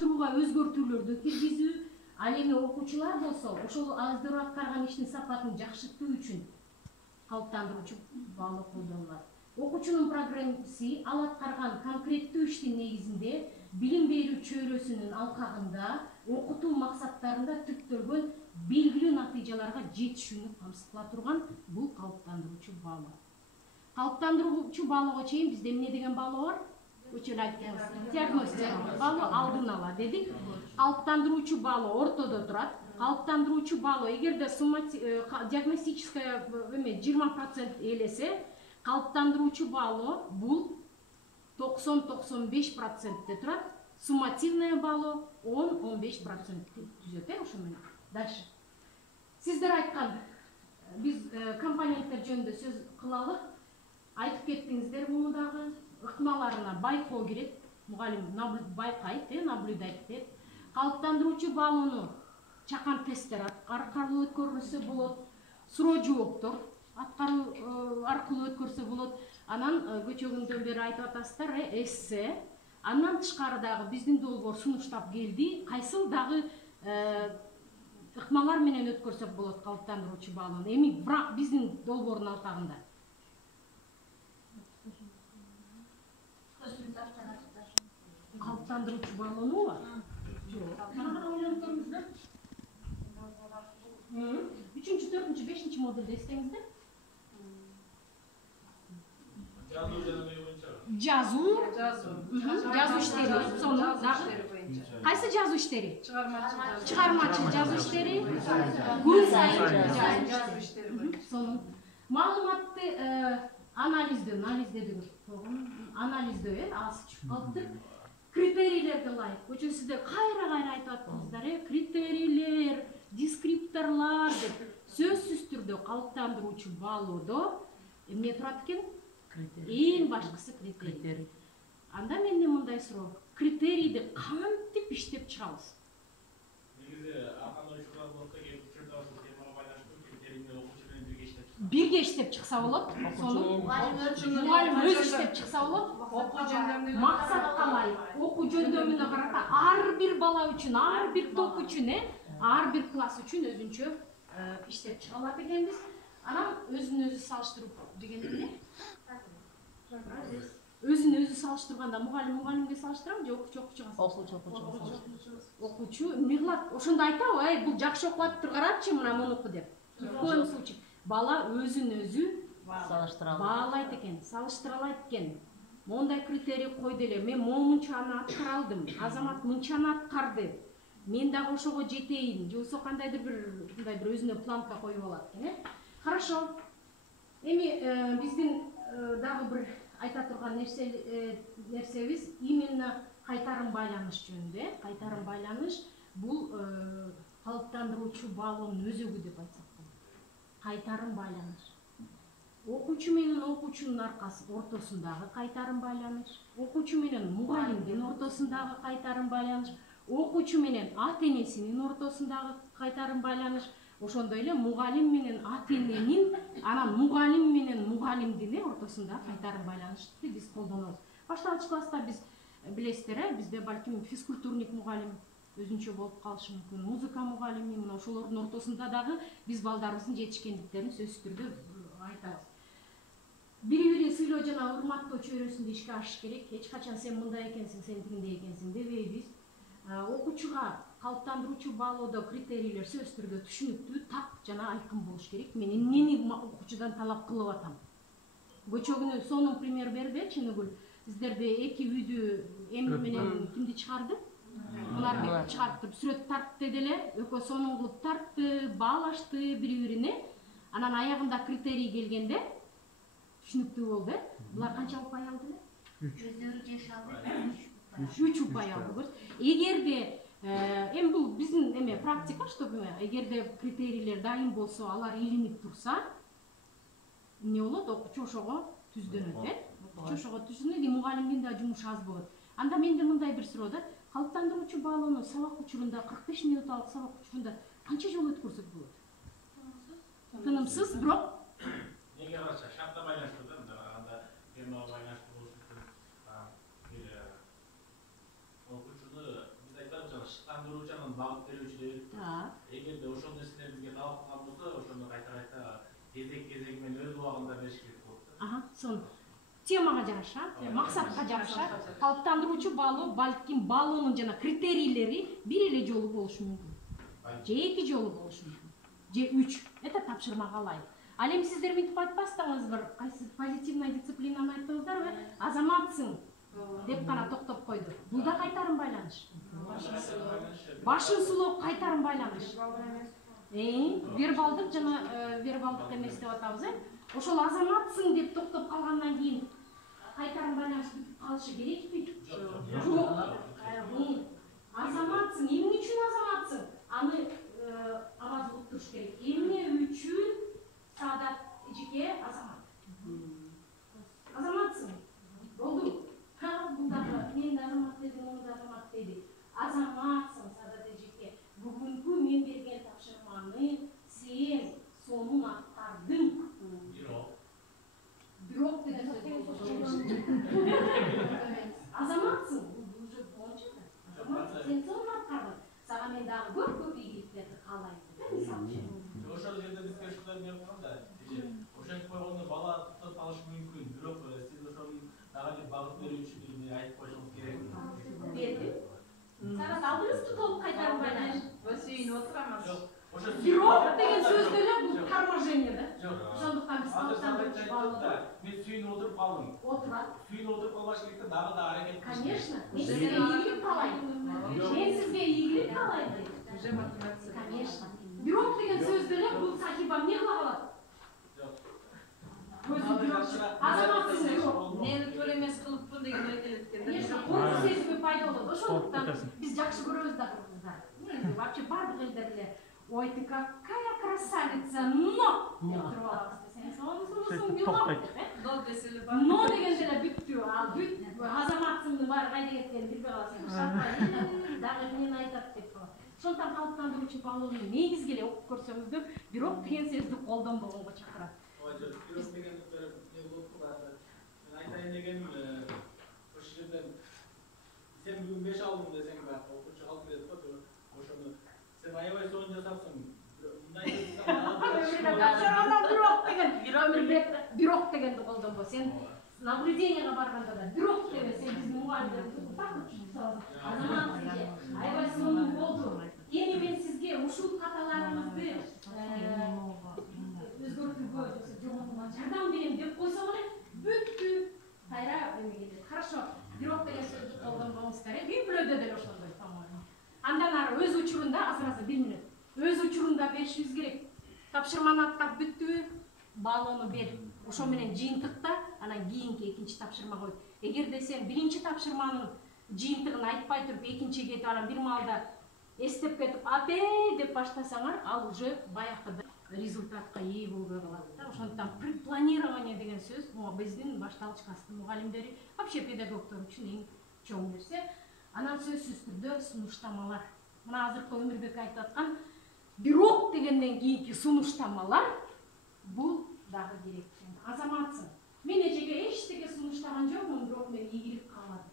салыштырууга өзгөртүүлөрдү киргизүү, ал эми окуучулар болсо ошол аздырып аткарган иштин сапатын жакшыртуу үчүн калыптандыруучу баалоо колдонулат. Окуучунун программасы ал аткарган конкреттүү иштин негизинде билим берүү чөйрөсүнүн алкагында окутуу максаттарында түптөлгөн белгилүү натыйжаларга жетишүүнү камсыз кыла турган бул калыптандыруучу баалоо. Калыптандыруучу баалоого чейин бизде эмне деген баалоо бар? Өчөлү айттыңыз. Диагностикалык баалоо алдын ала дедик. Калыптандыруучу баалоо ортодо турат. Калыптандыруучу баалоо эгерде диагностическая 20% элесе, калыптандыруучу баалоо бул 90-95%те турат. Суммативное баалоо 10-15% түзөт. Ошо менен. Дальше. Сиздер айткан биз компоненттер жөнүндө сөз кылалык. Айтып кеттиңиздер муну дагы. Ыкмаларына байкоо кирет. Мугалим байкайт, наблюдайт дейт. Калыптандыруучу баалоону чакан тесттер аркылуу өткөрүлсө болот. Суроо жооптор аркылуу өткөрсө болот. Анан көчөгүндөн бери айтып атасыздар, эссе. Андан тышкары дагы биздин долбоор сунуштап келди. Кайсыл дагы ыкмалар менен өткөрсөк болот калыптандыруучу баалоону. Эми биздин долбоордун алкагында. Калыптандыруучу баалоонуу бар? Жок. Үчүнчү, төртүнчү, бешинчи модулда эстеңиздер? Жазуу иштери, сону дагы кайсы жазуу иштери? Чыгармачыл жазуу иштери, күн сайын жазуу иштери. Сону маалыматты анализдөө, асы чыгып калыптыр. Критерийлерди ылайык. Көчө сиздер кайра айтып аттыңыздар, критерийлер, дескрипторлор деп сөзсүз түрдө калыптандыруучу баалоодо эмне турат экен? Эң башкысы критерий. Анда менден мындай суроо. Критерийди кантип иштеп чыгабыз? Негизи окуучулар болсо темага байланыштуу критерийни окуучу менен бирге иштеп чыкса. Бирге иштеп чыкса болот. Сону мугалим өзү иштеп чыкса болот. Окуу жөндөмүнө Максатка ылайык, окуу жөндөмүнө карата ар бир бала үчүн, ар бир топ үчүн, ар бир класс үчүн өзүнчө иштеп чыга алат экенбиз. Анан өзүн өзү салыштырып деген эмне? Өзүн өзү салыштырганда мугалимге салыштырам же окуучуга салыштырам? Окуучу эмне кылат? Ошондо айтабы, бул жакшы окуп атыптыр, карачы мына мунуку деп. В коем случае бала өзүн өзү баалайт экен, салыштыра алат экен. Мондай критерий койду эле, мен момунчаны аткара алдым, Азамат мынчаны аткарды. Мен дагы ошого жетейин, же болбосо кандайдыр бир өзүнө планка коюп алат экен, Хорошо. Эми биздин дагы бир айта турган нерсебиз именно кайтарым байланыш жөнүндө. Кайтарым байланыш бул калыптандыруучу баалоонун өзөгү деп айтсак болот. Кайтарым байланыш. Окуучу менен окуучунун ортосундагы кайтарым байланыш, окуучу менен мугалимдин ортосундагы кайтарым байланыш, окуучу менен ата-энесинин ортосундагы кайтарым байланыш, ошондой эле мугалим менен ата-эненин, анан мугалим менен мугалимдин ортосундагы кайтарым байланышты биз колдонобуз. Башталгыч класста биз билесиздер, бизде балким физкультурник мугалим өзүнчө болуп калышы мүмкүн, музыка мугалими, мына ошолордун ортосунда дагы биз балдарыбыздын жетишкендиктерин сөзсүз түрдө айтабыз. Бири-бирин сыйлоо жана урматтоо чөйрөсүндө ишке ашыш керек. Эч качан сен мындай экенсиң, сен тигиндей экенсиң дебейбиз. Окуучуга калыптандыруучу баалоодо критерийлер сөзсүз түрдө түшүнүктүү, так жана айкын болуш керек. Мен эмнени окуучудан талап кылып атам? Көчөгүнү сонун пример берди, Чыныгүл. Сиздерде эки үйдү эми менен кимди чыгарды? Мунарбек чыгарып туруп сүрөт тартты деле, экөө сонун кылып тартты, баалашты бири-бирине. Анан аягында критерий келгенде түшүнүктүү болду. Булар канча упай алды эле? Өздөрү жашады. 3 упай алды. Эгерде эми бул биздин эме практика, чтобы эгерде критерийлер дайым болсо, алар илинип турса, эмне болот? Окуучу ошого түздөнөт, Окуучу ошого түздөнөт, мугалимдин да жумушу аз болот. Анда менде мындай бир суроо да, калыптандыруучу баалоону сабак учурунда 45 минутталык сабак учурунда канча жолу өткөрсөк болот? Тынымсыз, бирок Неге караша, шартта байланыштуу да, анда темага байланыштуу болушу мүмкүн. Окуучуну биз айтабыз, ышыктандыруучунун багып берүүчүлөр. Эгерде ошол нерселер бизге талапталган болсо, ошону кайта кезек менен өз убагында бериш керек болот. Сон темага жараша, максатка жараша калыптандыруучу балоо балким балоонун жана критерийлери бир эле жолу болушу мүмкүн. Же эки жолу болушу мүмкүн. Же 3. Это тапшырмага ылайык. Ал эми сиздер мынтип айтпастыңызбыр, кайсы позитивный дисциплинаны айттыңыздарбы? Азаматсың деп гана токтоп койду. Бул да кайтарым байланыш. Башын сулоо кайтарым байланыш. Вербалдык жана вербалдык эмес деп атабыз, ошол азаматсың деп токтоп калгандан кийин кайтарым байланыш бүтүп калышы керекпи? Жок. Азаматсың, эмне үчүн азаматсың? Аны аваз уктуруш керек. Эмне үчүн Саадат эжеке азамат? Азаматсың. Болду. Бул дагы мен да азамат дедим, ону да азамат деди. Азаматсың Саадат эжеке. Бүгүнкү мен берген тапшырманы сен сонун аткардың. Бирок деген азаматсың. Бул уже болчу да. Сен сонун аткардың. Сага мен дагы көп ийгиликтерди каалайм. Ошол жерде бизге ушундай берип коём да. Ошентип койгондо бала туктап калышы мүмкүн. Бирок сиз ошонун дагы бир багып берүүчүлүгүн айтып коюшуңуз керек. Бердим. Сага алдыңызбы толук кайтарым байланыш? Сүйүнүп отурамыз. Жок. Бирок деген сөз деле бул торможение да. Жок. Ошондуктан биз калыптандырып мен сүйүнүп отуруп калдым. Отурат. Сүйүнүп отуруп калбаш керек да, дагы да аракет. Конечно. Мен сизге ийгилик каалайм. Мен сизге ийгилик каалайм. Уже мотивация. Конечно. Бирок деген сөз деле бул сахиба эмне кыла калат? Азаматсың бирок. Мени туура эмес кылыппын деген ой келет экен. Конечно, коркуу сезими пайда болот. Ошондуктан биз жакшы көрөбүз да кыргыздар. Негизи вообще бардык элдер эле ой, ты какая красавица, но деп туруп алабыз десең, сонусун бирок. Но деселе бар. Но дегенде эле бүттү. Ал бүт азаматсыңдын баары кайда кеткенин билбей каласың. Дагы эмнени айтат деп калат. Ошондуктан калыптандыруучу балоону негизги эле окуп көрсөңүздөр, бирок деген сөздү колдонбогонго чакырат. Бирок деген не болуп калат. Мен айтайын дегеним, ошол жерден сен бүгүн 5 алдың десең да, окуучу алды деп коет. Ошону сен аябай сонун жасапсың. Бирок дегенди колдонбо. Сен наблюдениега барганда да бирок деп сен биздин мугалимдерибизди такып азамат аябай сонун болду. Эми мен сизге ушул каталарыңызды өзгөртүүгө жардам берем деп койсом эле бүттү. Кайра эмеге хорошо. Бирок деген сөздү колдонбоңуз керек. Үй бүлөдө деле ошондой, по-моему. Андан ары өз учурунда азыр 1 мүнөт. Өз учурунда беришибиз керек. Тапшырманы аттап бүттүбү? Балоону бер. Ошо менен жыйынтыкта, анан кийинки экинчи тапшырма койт. Эгерде сен биринчи тапшырманын жыйынтыгын айтпай туруп, экинчиге кетип анан бир маалда эстеп кетип, "Апей" деп баштасаңар, ал уже баягы результатка ээ болбой калат. Ошондуктан предпланирование деген сөз биздин башталгыч класстын мугалимдери, вообще педагогдор үчүн эң чоң нерсе. Анан сөзсүз түрдө сунуштамалар. Мына азыркы Өмүрбек айтып аткан бирок дегенден кийинки сунуштамалар бул дагы керек. Азаматсың. Мен эжеге эчтеке сунуштаган жокмун, бирок мен ийгилик кааладым.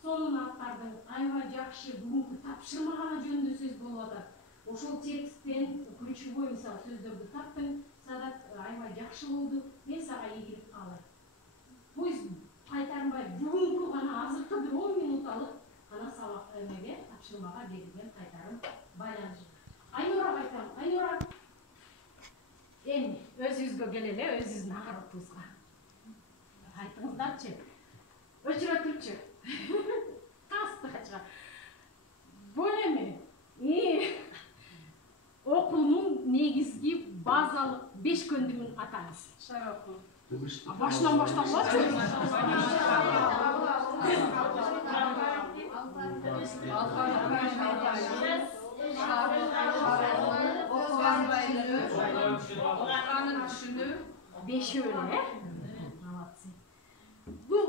Сонун аттардын аябай жакшы бүгүнкү тапшырма гана жөнүндө сөз болуп атат. Ошол тексттен ключевой мисалы сөздөрдү таптың, Саадат аябай жакшы болду. Мен сага ийгилик каалайм. Пусть кайтармай бүгүнкү гана азыркы бир 10 минут алып, ана сабак эмеге тапшырмага берилген кайтарым байланышы. Айнурага айтам, Айнура. Эми өзүбүзгө келели, өзүбүздүн агартыбызга. Айтыңыздарчы. Өчүрө турчу. Кастыгача. Бул эми окуунун негизги базалык 5 көндүмүн атаңыз. Шароку. Башынан баштап болчу. Окуганын түшүнүү. Бешөөлө, молодцы. Бул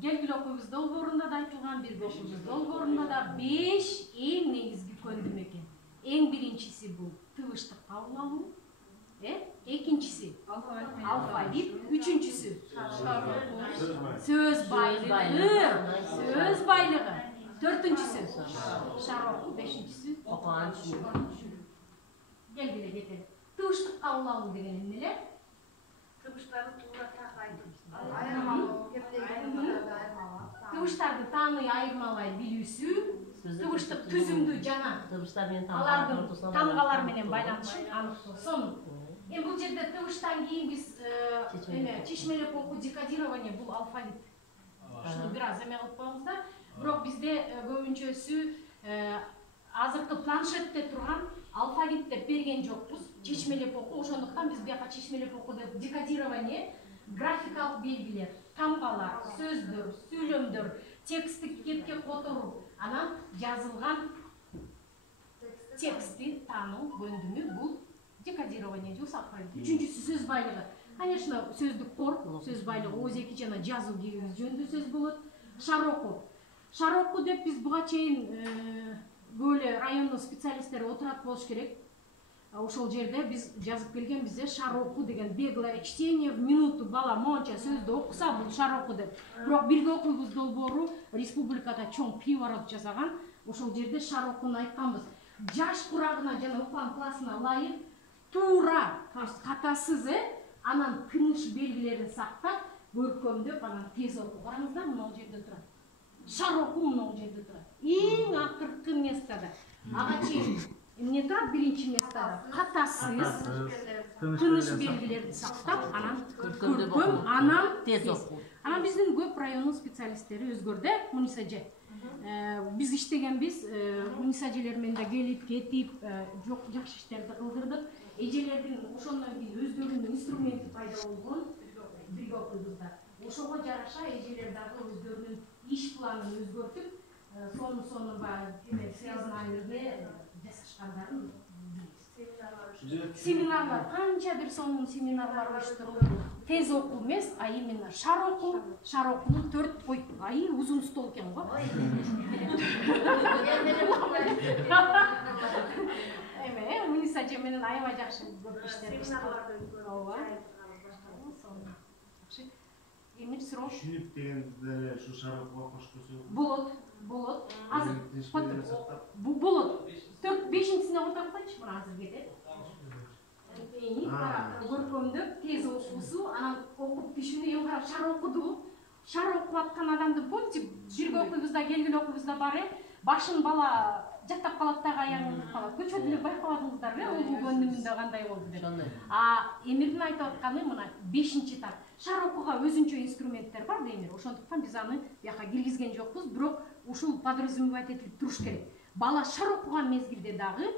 келгиле окуйбуз долбоорунда да айтылган, бирге окуйбуз долбоорунда да 5 эң негизги көндүм экен. Эң биринчиси бул тыбыштык кабыл алуу, экинчиси алфавит, үчүнчүсү сөз байлыгы, 4-сі шарок, 5-сі Оқыған келгіле кетеді. Тығыштық қабыл алу деген емнеле? Тыбыштары тура тағайды. Тығыштарды таны айырмалай билүүсү, тығыштық түзүмдү жана алардын тамгалар менен байланышын аныктоосун. Бул жерде тығыштан кийин биз чечмелеп окуу декодирование бул алфавит. Ушуну бир аз эме кылып коебуз да. Бирок бизде көбүнчөсү азыркы планшетте турган алфавит деп берген жокпуз. Чечмелеп окуу, ошондуктан биз бияка чечмелеп окуу деп декодирование, графикалык белгилер, тамгалар, сөздөр, сүйлөмдөр, тексттик кепке которуп, анан жазылган текстти таануу көндүмү бул декодирование же алфавит. Үчүнчүсү сөз байлыгы. Конечно, сөздүк кор, сөз байлыгы өзеки жана жазуу жөнүндө сөз болот. Шароку. Шароку деп биз буга чейин бөлө райондун специалисттери отурат болуш керек. Ошол жерде биз жазып келген бизде шароку деген беглое чтение в минуту бала монча сөздү окуса бул шароку деп. Бирок бирге окуйбуз долбоору республикада чоң приворот жасаган. Ошол жерде шарокуну айтканбыз. Жаш курагына жана укган классына ылайык туура, катасыз анан тыныш белгилерин сактап, көркөмдөп, анан тез окуу. Караңыздар, мына жерде турат. Шароку мына жерде турат. Эң акыркы местада. Ага чейин эмне турат биринчи местада? Катасыз, тыныш белгилерди сактап, анан көркөм, анан тез окуу. Анан биздин көп райондун специалисттери өзгөрдү, Мунисаже. Биз иштегенбиз, Мунисажелер менен да келип, кетип, жакшы иштерди кылдырдык. Эжелердин ошондон кийин өздөрүнүн инструменти пайда болгон бирге окуйбузда. Ошого жараша эжелер дагы өздөрүнүн иш планын өзгөртүп, сону баягы связанныйды жасашкандарын билебиз. Семинарлар, канча бир сонун семинарлар уюштурулуп, тез окуу эмес, а именно шароку, шарокунун 4 ай узун стол экен го. Эме, Мунисаже менен аябай жакшы көп иштер Эмир суроо. Түшүнүп дегенде ушу шарокуга кошуп көрсөк болот. Азыр болот. 4-5-сине отуруп койчу, мына азыр кетет. Көркөмдөп, тез окуусу, анан окуп түшүнүү, эми карап шар окуду. Шар окуп аткан адамды помните, бирге окуйбузда, келгиле окуйбузда бар башын бала жаттап калат дагы аягын калат. Көчөдө эле байкабадыңыздар окуу көндүмүндө кандай болду деп. Эмирдин айтып атканы мына 5-этап. Шар окууга өзүнчө инструменттер бар деймир. Ошондуктан биз аны бияка киргизген жокпуз, бирок ушул подразумевать этилип туруш керек. Бала шар окуган мезгилде дагы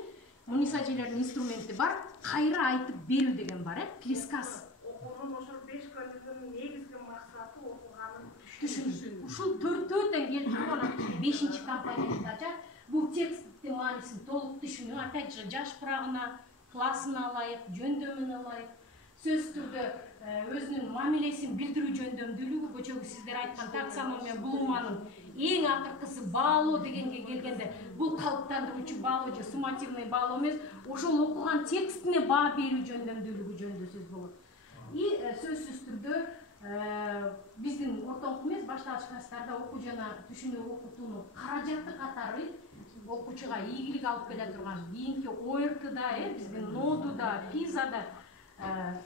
Мунисажелердин инструменти бар, кайра айтып берүү деген бар, пересказ. Окуунун ошол 5 көндүмүнүн негизги максаты окуганын түшүнүү. Ушул төртөөдөн келип турган 5-чи компонентте бул тексттин маанисин толук түшүнүү, опять же, жаш курагына, классына ылайык, жөндөмүнө ылайык, сөз түрдө өзүнүн мамилесин билдирүү жөндөмдүүлүгү, көчөгү сиздер айткан таксономия булуманын эң акыркысы баалоо дегенге келгенде, бул калыптандыруучу баалоо же суммативный баалоо эмес, ошол окуган текстине баа берүү жөндөмдүүлүгү жөнүндө сөз болот. И сөзсүз түрдө биздин ортоңку эмес, башталгыч класстарда окуу жана түшүнүү окутуунун каражаты катары окуучуга ийгилик алып келе турган кийинки ОРТда, биздин НОДуда, ПИЗада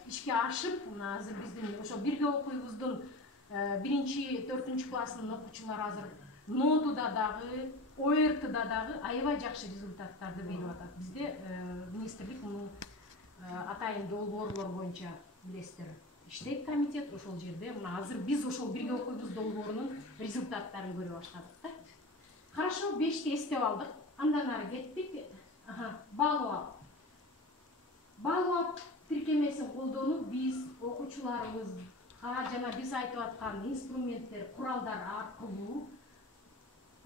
ишке ашып, мына азыр биздин ошо бирге окуйбуздун 1-4 класснын окуучулары азыр НОДуда дагы, ОРТда дагы аябай жакшы результаттарды берип атат. Бизде министрлик муну атайын долбоорлор боюнча билесиздер, иштейт комитет, ошол жерде мына азыр биз ошол бирге окуйбуз долбоорунун результаттарын көрө баштадык да. Хорошо, 5ти эстеп алдык. Андан ары кеттик. Баалоо. Баалоо тиркемесин колдонуп биз окуучуларыбыз жана биз айтып аткан инструменттер, куралдар аркылуу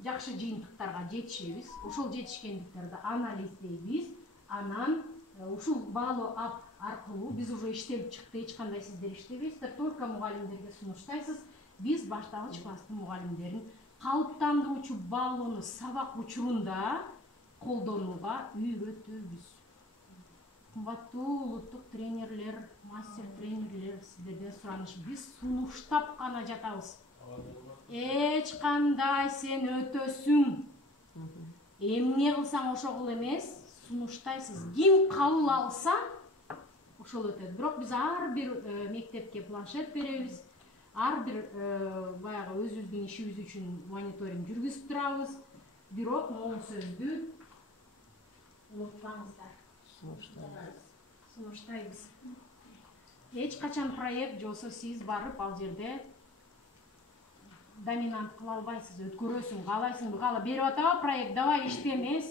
жакшы жыйынтыктарга жетишебиз. Ошол жетишкендиктерди анализдейбиз. Анан ушул баалоо аркылуу биз уже иштелип чыкты, эч кандай сиздер иштебейсиздер, только мугалимдерге сунуштайсыз. Биз башталгыч класстын мугалимдерин калыптандыруучу баалоону сабак учурунда колдонууга үйрөтөбүз. Кымбаттуу улуттук тренерлер, мастер тренерлер, сиздерден сураныш, биз сунуштап гана жатабыз. эч кандай сен өтөсүң. Эмне кылсаң ошо кыл эмес, сунуштайсыз. Ким кабыл алса, ошол өтөт. Бирок биз ар бир мектепке планшет беребиз. Ар бир баягы өзүбүздүн ишибиз үчүн мониторинг жүргүзүп турабыз. Бирок могу сөздү унутпаңыздар. Сунуштайбыз. Эч качан проект жолсо сиз барып ал жерде доминант кыла албайсыз, өткөрөсүң, каалайсыңбы, каала берип атабы проект, давай иште эмес.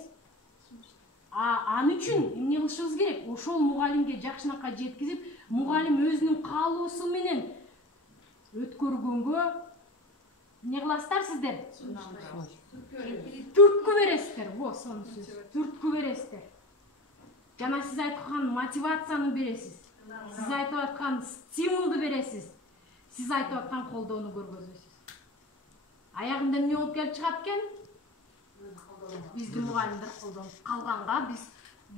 Ан үчүн эмне кылышыбыз керек? Ошол мугалимге жакшынакай жеткизип, мугалим өзүнүн каалоосу менен өткөргөнгө эмне кыласыздар сиздер? Түрткү бересиздер. Во, сонун сөз. Түрткү бересиздер. Жана сиз айткан мотивацияны бересиз. Сиз айтып аткан стимулду бересиз. Сиз айтып аткан колдоону көргөзөсүз. Аягында эмне болуп келип чыгат экен? Биздин мугалимдер колдонуп калганга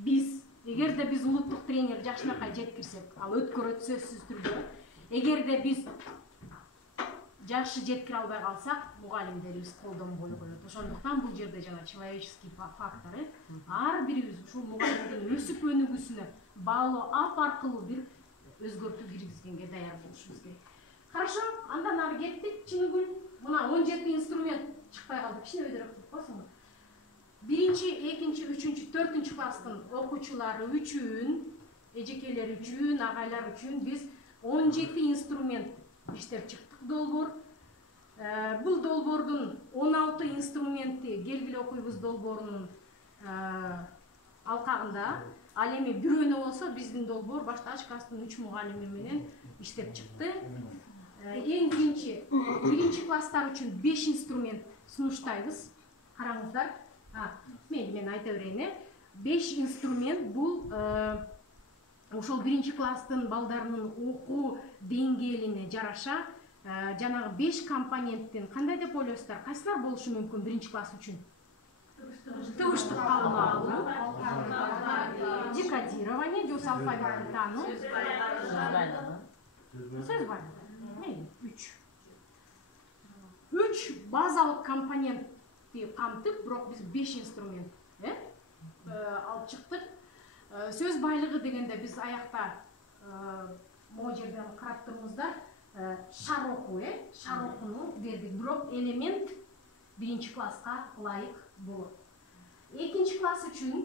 биз эгерде биз улуттук тренер жакшынакай жеткирсек, ал өткөрөт сөзсүз түрдө. Эгерде биз жакшы жеткире албай калсак, мугалимдерибиз колдонбой коет. Ошондуктан бул жерде жана человеческий фактор, ар бирибиз ушул мугалимдин өсүп өнүгүүсүнө баалоо ап аркылуу бир өзгөртүү киргизгенге даяр болушубуз керек. Хорошо, андан ары кеттик. Чыныгүл, мына 17 инструмент чыкпай калды. Кичине өйдөрөк туруп койсуңбу? 1-2, 3, 4 класстын окуучулары үчүн, эжекелер үчүн, агайлар үчүн биз 17 инструмент иштеп чыктык долбоор. Бул долбоордун 16 инструменти келгиле окуйбуз долбоорунун алкагында. Ал эми бирөөнө болсо биздин долбоор баштагыч класстын 3 мугалими менен иштеп чыкты. Эң биринчи 1 класстар үчүн 5 инструмент сунуштайбыз. Караңыздар. Мен айта берейин. 5 инструмент бул ошол 1 класстын балдарынын окуу деңгээлине жараша жанагы 5 компоненттин кандай деп ойлойсуздар? Кайсылар болушу мүмкүн 1 класс үчүн? Тыбыштык кабыл алуу, декодирование, жос алфавитти таануу, сөз байлыгы. 3 базалык компонентти камтып, бирок биз 5 инструмент алып чыктык. Сөз байлыгы дегенде биз аякта могу жерден карап турмуздар. Шар окуу, шар окууну бердик, бирок элемент 1 класска ылайык болот. 2 класс үчүн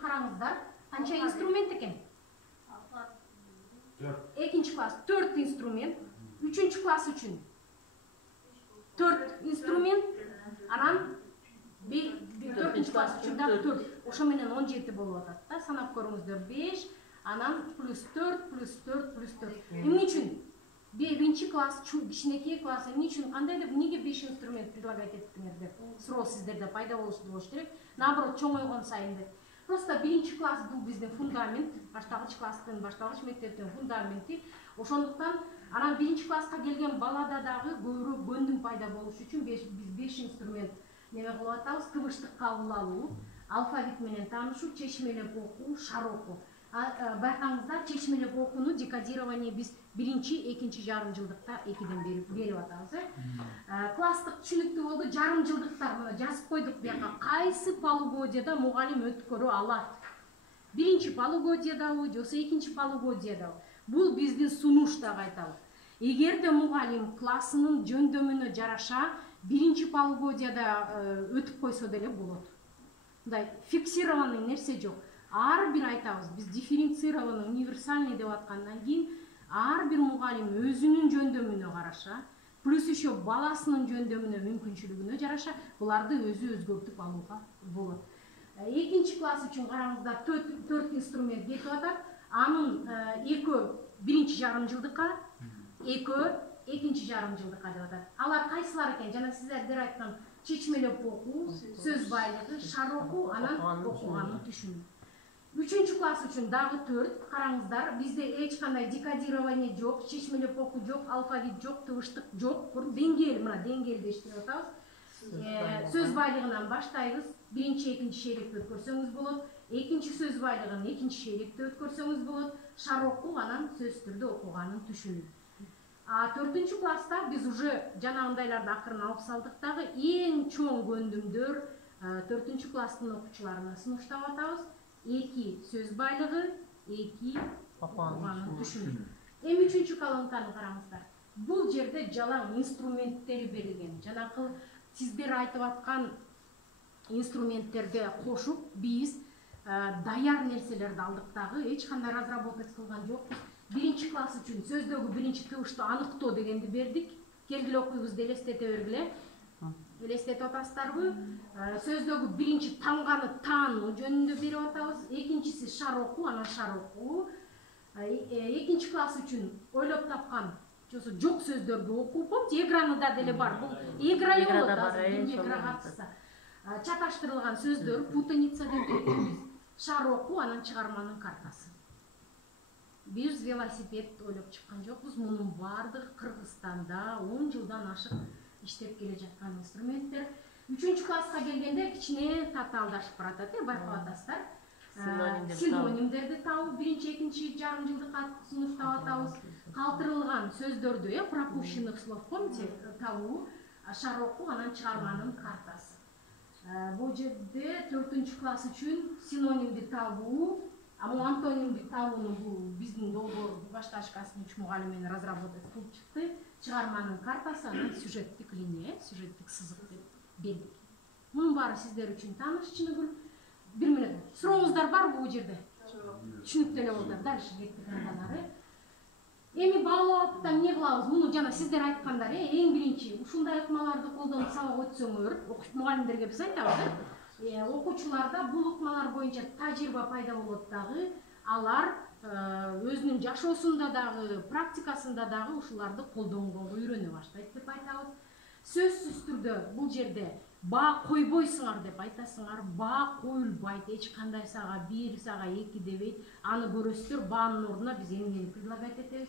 караңыздар, канча инструмент экен? 2 класс 4 инструмент, 3 класс үчүн 4 инструмент, анан 4 класс үчүн да 4. Ошо менен 17 болуп атат да. Санап көрүңүздөр. 5, анан плюс 4, плюс 4, плюс 4. Эмне үчүн? 1 класс, кичинекей класс, эмне үчүн, кандай деп, эмнеге 5 инструмент предлагать еттиңер деп суроо сиздерде пайда болуш керек. Наоборот, чоңойгон сайын деп. Просто 1 класс бул биздин фундамент, баштагыч класстын, баштагыч мектептин фундаменти. Ошондуктан анан 1 класска келген балада дагы көбүрөөк көндүм пайда болуш үчүн биз 5 инструмент неме кылып атабыз. Тыбыштык кабыл алуу, алфавит менен таанышуу, чечмелеп окуу, шар окуу. Байкаңыздар, чечмелеп окууну декодирование биз 1-2 жарым жылдыкта 2ден берип атабыз. Класстык түшүнүктүү болду. Жарым жылдыкта жазып койдук бияка. Кайсы полугодияда мугалим өткөрө алат? 1 полугодиядабы, жосо 2 полугодиядабы? Бул биздин сунуш деп айтабыз. Эгерде мугалим классынын жөндөмүнө жараша 1 полугодияда өтүп койсо деле болот. Мындай фиксированный нерсе жок. Ар бир айтабыз, биз дифференцированный, универсальный деп аткандан кийин ар бир мугалим өзүнүн жөндөмүнө караша, плюс еще баласынын жөндөмүнө, мүмкүнчүлүгүнө жараша буларды өзү өзгөртүп алууга болот. 2 класс үчүн караңыздар, 4 инструмент кетип атат. Анын 2 1 жарым жылдыкка, 2 жарым жылдыкка деп атат. Алар кайсылар экен? Жана сиздер айткан чечмелеп окуу, сөз байлыгы, шар окуу, анан окуганын түшүнүү. 3 класс үчүн дагы 4. Караңыздар, бизде эч кандай декодирование жок, чечмелеп окуу жок, алфавит жок, тыбыштык жок. Деңгээл, мына деңгээлде иштеп атабыз. Сөз байлыгынан баштайбыз. 1-2 шейректе өткөрсөңүз болот. 2 сөз байлыгын 2 шейректе өткөрсөңүз болот. Шар окуу, анан сөз түрдө окуганын түшүнүү. 4 класста биз уже жанагындайларды акырын алып салдык дагы. Эң чоң көндүмдөр 4 класстын окуучуларына сунуштап атабыз. 2 сөз байлыгы, 2 окуганын түшүнүшү. Эми 3 колонканы караңыздар. Бул жерде жалаң инструменттери берилген. Жанакы сиздер айтып аткан инструменттерди кошуп биз даяр нерселерди алдык дагы. Эч кандай разработка кылган жокпуз. 1 класс үчүн сөздөгү 1 тыбышты аныктоо дегенди бердик. Келгиле окуйбуз, элестете бергиле. Элестетип атасыздарбы? Сөздөгү 1 тамганы таануу жөнүндө берип атабыз. Экинчиси шар окуу, анан шар окуу. 2 класс үчүн ойлоп тапкан жок сөздөрдү окуу. Помните, экраныда деле бар. Бул игра болот, азыр играга катышса. Чаташтырылган сөздөр, путаница деп айтабыз. Шар окуу, анан чыгарманын картасы. Биз велосипед ойлоп чыккан жокпуз. Мунун бардыгы Кыргызстанда 10 жылдан ашык иштеп келе жаткан инструменттер. 3 класска келгенде кичине татаалдашып баратат, байкап атасыздар. Синонимдерди табуу, 1-2 жарым жылдыкка сунуштап атабыз. Калтырылган сөздөрдү, пропущенных слов, помните, табуу, шар окуу, анан чыгарманын картасы. Бул жерде 4 класс үчүн синонимди табуу, антонимди табууну бул биздин долбоор башташкасынын 3 мугалимени разработка кылып чыкты. Чыгарманын картасы, анан сюжеттик линия, сюжеттик сызык деп бердик. Мунун баары сиздер үчүн тааныш, чыныгы. 1 мүнөт. Сурооңуздар барбы бул жерде? Түшүнүктүү эле болду. Дальше кеттик андан ары. Эми баалап эмне кылабыз? Муну жана сиздер айткандар, эң биринчи ушундай ыкмаларды колдонуп сабак өтсөңөр, мугалимдерге биз айтабыз, окуучуларда бул ыкмалар боюнча тажрыйба пайда болот дагы, алар өзүнүн жашоосунда дагы, практикасында дагы ушуларды колдонгонго үйрөнө баштайт деп айтабыз. Сөзсүз түрдө бул жерде баа койбойсуңар деп айтасыңар, баа коюлбайт, эч кандай сага 1, сага 2 дебейт. Аны көрөсүздөр, баанын ордуна биз эмнени предлагать этебиз.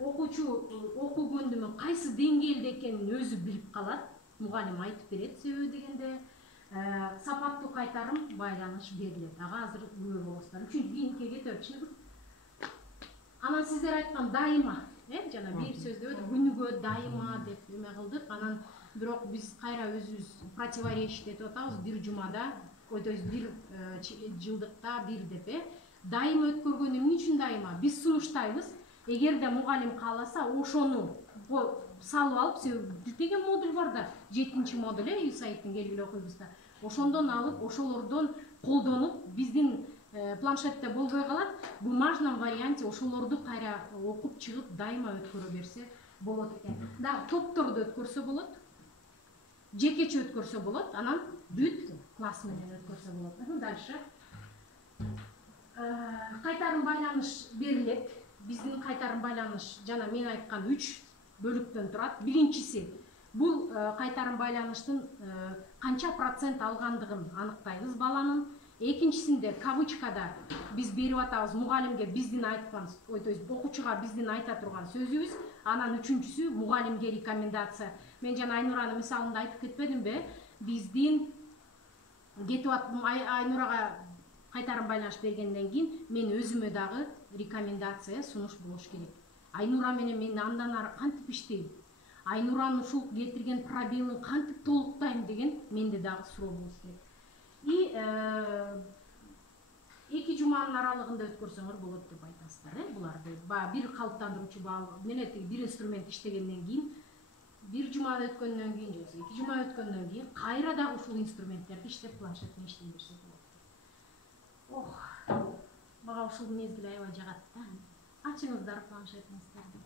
Окуучу окуу көндүмү кайсы деңгээлде экенин өзү билип калат. Мугалим айтып берет себеби дегенде. Сапаттуу кайтарым, байланыш берилет. Ага азыр күбө болосуздар. Үчүнчү кийинке кетип чыныгы. Анан сиздер айткан дайыма, жана бир сөздө күнүгө дайыма деп эме кылдык. Анан бирок биз кайра өзүбүз противоречить этип атабыз. 1 жумада, то есть 1 жылдыкта 1 деп, дайыма өткөргөн эмне үчүн дайыма? Биз сунуштайбыз. Эгерде мугалим кааласа, ошону салып алып, себеби деген модуль бар да, 7-модуль, USAID-тин келгиле окуйбузда. Ошондон алып, ошолордон колдонуп, биздин планшетте болбой калат. В бумажном варианте ошолорду кайра окуп чыгып, дайыма өткөрө берсе болот экен. Да, топторду өткөрсө болот. Жекече өткөрсө болот, анан бүт класс менен өткөрсө болот. Дальше. Кайтарым байланыш берилет. Биздин кайтарым байланыш жана мен айткан 3 бөлүктөн турат. Биринчиси бул кайтарым байланыштын канча процент алгандыгын аныктайбыз баланын. Экинчисинде кавычкада биз берип атабыз мугалимге биздин айткан, то есть окуучуга биздин айта турган сөзүбүз. Анан үчүнчүсү мугалимге рекомендация. Мен жана Айнуранын мисалында айтып кетпедимби? Биздин кетип Айнурага кайтарым байланыш бергенден кийин мен өзүмө дагы рекомендация сунуш болуш керек. Айнура менен мен андан ары кантип иштейм? Айнуранын ушул кетирген пробелин кантип толуктайм деген менде дагы суроо болуш керек. И 2 жуманын аралыгында өткөрсөңөр болот деп айтасыздар, буларды. Бир калыптандыруучу менен бир инструмент иштегенден кийин, 1 жума өткөндөн кийин, же 2 жума өткөндөн кийин кайра дагы ушул инструменттерди иштеп планшеттен иштей берсе болот. Мага ушул мезгил аябай жагат да. Ачыңыздар планшетиңиздерди.